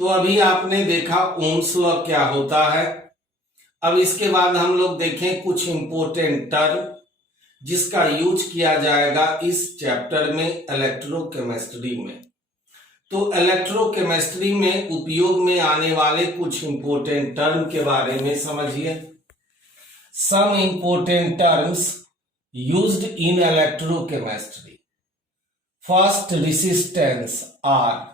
तो अभी आपने देखा ओम्स लॉ क्या होता है। अब इसके बाद हम लोग देखें कुछ इंपॉर्टेंट टर्म जिसका यूज किया जाएगा इस चैप्टर में इलेक्ट्रोकेमिस्ट्री में। तो इलेक्ट्रोकेमिस्ट्री में उपयोग में आने वाले कुछ इंपॉर्टेंट टर्म के बारे में समझिए। Some important terms used in electrochemistry. First, resistance R.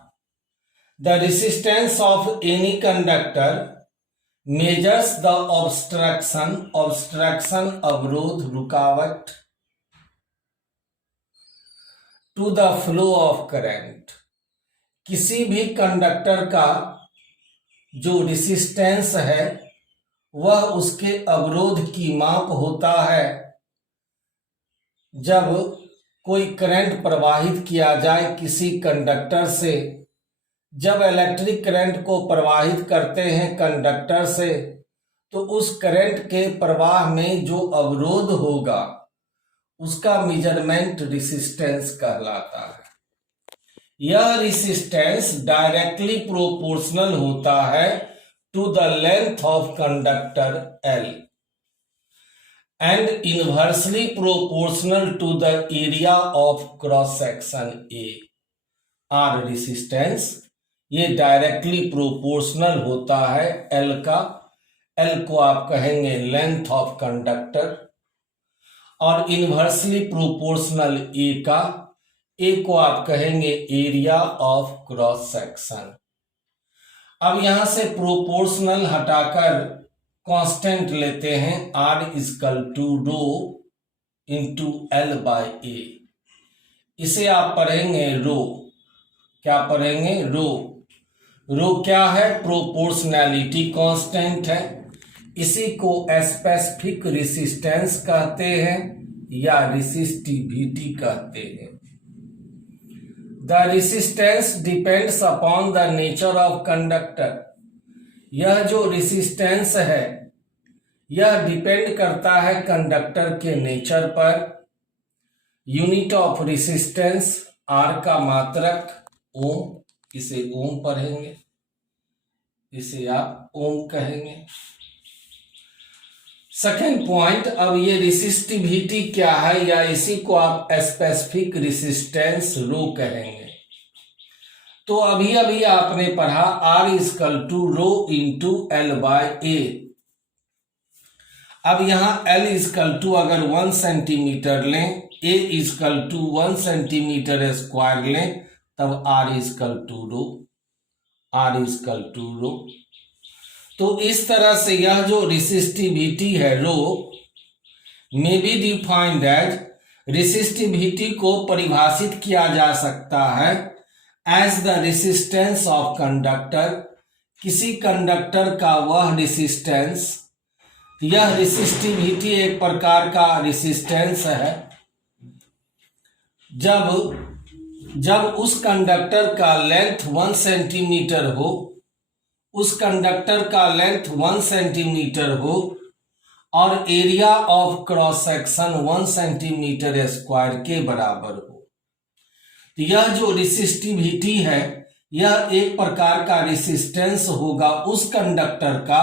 The resistance of any conductor measures the obstruction अवरोध रुकावट to the flow of current। किसी भी कंडक्टर का जो रेजिस्टेंस है वह उसके अवरोध की माप होता है जब कोई करंट प्रवाहित किया जाए किसी कंडक्टर से। जब इलेक्ट्रिक करंट को प्रवाहित करते हैं कंडक्टर से तो उस करंट के प्रवाह में जो अवरोध होगा उसका मेजरमेंट रेजिस्टेंस कहलाता है। यह रेजिस्टेंस डायरेक्टली प्रोपोर्शनल होता है to the length of conductor L and inversely proportional to the area of cross section A। R resistance ये डायरेक्टली प्रोपोर्शनल होता है L का। L को आप कहेंगे लेंथ ऑफ कंडक्टर और इनवर्सली प्रोपोर्शनल A का। A को आप कहेंगे एरिया ऑफ क्रॉस सेक्शन। अब यहां से प्रोपोर्शनल हटाकर कांस्टेंट लेते हैं। R equal to rho into L by A। इसे आप पढ़ेंगे रो। क्या पढ़ेंगे? रो। रो क्या है? प्रोपोर्शनैलिटी कांस्टेंट है। इसी को स्पेसिफिक रेजिस्टेंस कहते हैं या रेसिस्टिविटी कहते हैं। The resistance depends upon the nature of conductor. यह जो रेजिस्टेंस है यह डिपेंड करता है कंडक्टर के नेचर पर। यूनिट ऑफ रेजिस्टेंस आर का मात्रक ओम। इसे ओम पढ़ेंगे, इसे आप ओम कहेंगे। सेकेंड पॉइंट, अब ये रेसिस्टिविटी क्या है या इसी को आप स्पेसिफिक रेजिस्टेंस रो कहेंगे। तो अभी अभी आपने पढ़ा R equal to rho into L by A. अब यहां एल इक्वल टू अगर 1 सेंटीमीटर लें, A equal to 1 centimetre square लें, तब R equal to rho. R equal to rho. तो इस तरह से यह जो रेसिस्टिविटी है रो में बी डिफाइंड एज, रेसिस्टिविटी को परिभाषित किया जा सकता है as the resistance of conductor. किसी कंडक्टर का वह रेसिस्टेंस। यह रेसिस्टिविटी एक प्रकार का रेसिस्टेंस है जब उस कंडक्टर का लेंथ 1 सेंटीमीटर हो, उस कंडक्टर का लेंथ 1 सेंटीमीटर हो और area of cross section 1 centimetre square के बराबर हो। तो यह जो रेसिस्टिविटी है यह एक प्रकार का रेसिस्टेंस होगा उस कंडक्टर का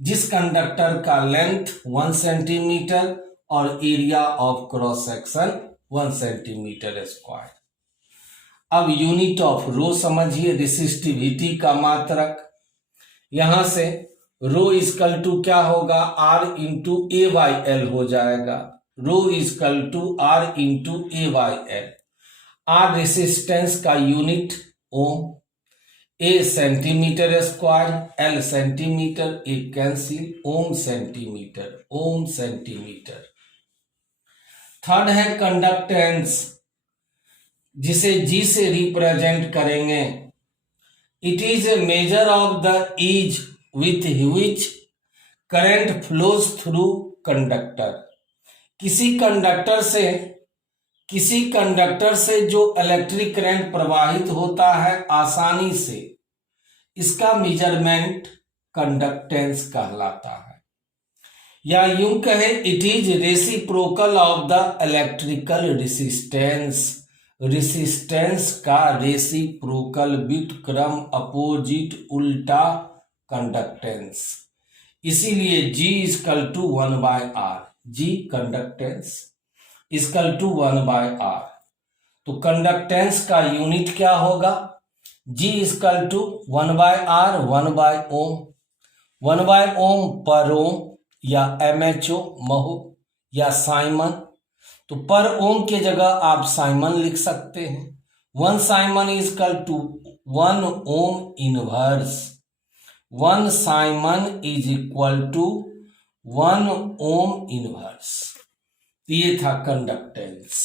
जिस कंडक्टर का लेंथ 1 सेंटीमीटर और area of cross section 1 centimetre square. अब यूनिट ऑफ रो समझिए, रेसिस्टिविटी का मात्रक। यहां से रो इक्वल टू क्या होगा? R into A by L हो जाएगा। Rho equal to R into A by L. R resistance का unit ohm, A centimetre square, L centimetre, A cancel, ohm centimetre, ohm centimetre. Third है conductance, जिसे G से represent करेंगे। It is a measure of the ease with which current flows through conductor. किसी conductor से जो electric current प्रवाहित होता है आसानी से, इसका मेजरमेंट कंडक्टेंस कहलाता है। या यूं कहे it is reciprocal of the electrical resistance. Resistance का रेसिप्रोकल व्युत्क्रम अपोजिट उल्टा कंडक्टेंस। इसीलिए G is equal to 1/R, G conductance is equal to 1/R। तो कंडक्टेंस का यूनिट क्या होगा? G इजकल टू 1/R 1/ओम, 1/ओम पर ओम या MHO महो या साइमन। तो पर ओम के जगह आप साइमन लिख सकते हैं। 1 siemens is equal to 1 ohm inverse, 1 siemens is equal to 1 ohm inverse. ये था कंडक्टेंस।